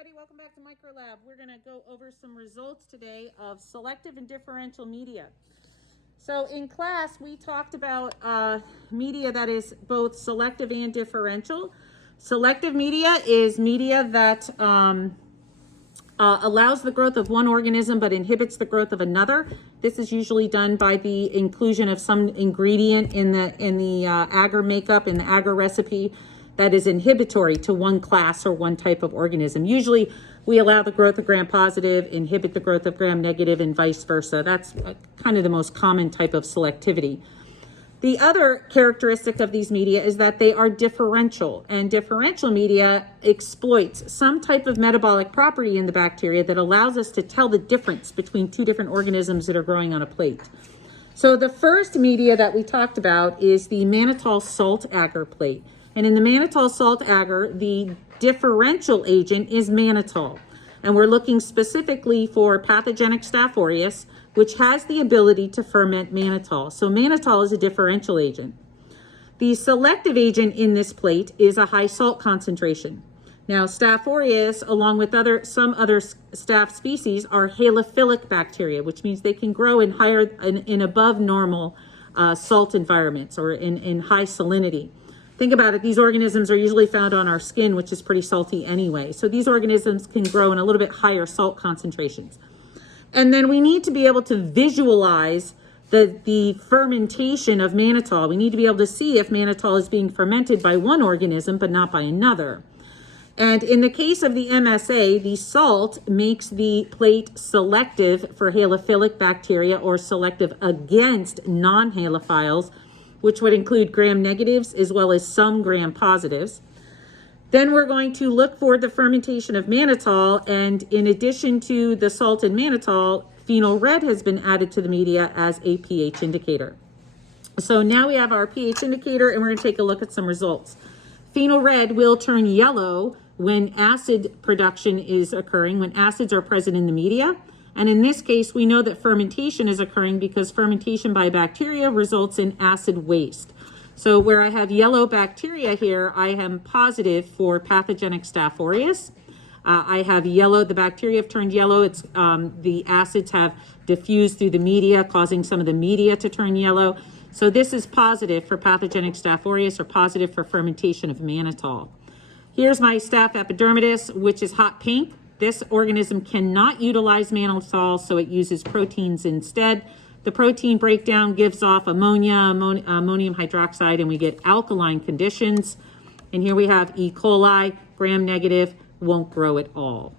everybody, welcome back to Microlab. We're going to go over some results today of selective and differential media. So in class, we talked about media that is both selective and differential. Selective media is media that allows the growth of one organism but inhibits the growth of another. This is usually done by the inclusion of some ingredient in the agar makeup, in the agar recipe, that is inhibitory to one class or one type of organism. Usually we allow the growth of gram-positive, inhibit the growth of gram-negative, and vice versa. That's kind of the most common type of selectivity. The other characteristic of these media is that they are differential, and differential media exploits some type of metabolic property in the bacteria that allows us to tell the difference between two different organisms that are growing on a plate. So the first media that we talked about is the mannitol salt agar plate. And in the mannitol salt agar, the differential agent is mannitol. And we're looking specifically for pathogenic Staph aureus, which has the ability to ferment mannitol. So mannitol is a differential agent. The selective agent in this plate is a high salt concentration. Now, Staph aureus, along with some other staph species, are halophilic bacteria, which means they can grow in above normal salt environments or in high salinity. Think about it, these organisms are usually found on our skin, which is pretty salty anyway. So these organisms can grow in a little bit higher salt concentrations. And then we need to be able to visualize the fermentation of mannitol. We need to be able to see if mannitol is being fermented by one organism, but not by another. And in the case of the MSA, the salt makes the plate selective for halophilic bacteria or selective against non-halophiles, which would include gram-negatives as well as some gram-positives. Then we're going to look for the fermentation of mannitol, and in addition to the salt and mannitol, phenol red has been added to the media as a pH indicator. So now we have our pH indicator, and we're going to take a look at some results. Phenol red will turn yellow when acid production is occurring, when acids are present in the media. And in this case, we know that fermentation is occurring because fermentation by bacteria results in acid waste. So where I have yellow bacteria here, I am positive for pathogenic Staph aureus. I have yellow, the bacteria have turned yellow. It's the acids have diffused through the media, causing some of the media to turn yellow. So this is positive for pathogenic Staph aureus or positive for fermentation of mannitol. Here's my Staph epidermidis, which is hot pink. This organism cannot utilize mannitol, so it uses proteins instead. The protein breakdown gives off ammonia, ammonium hydroxide, and we get alkaline conditions. And here we have E. coli, gram-negative, won't grow at all.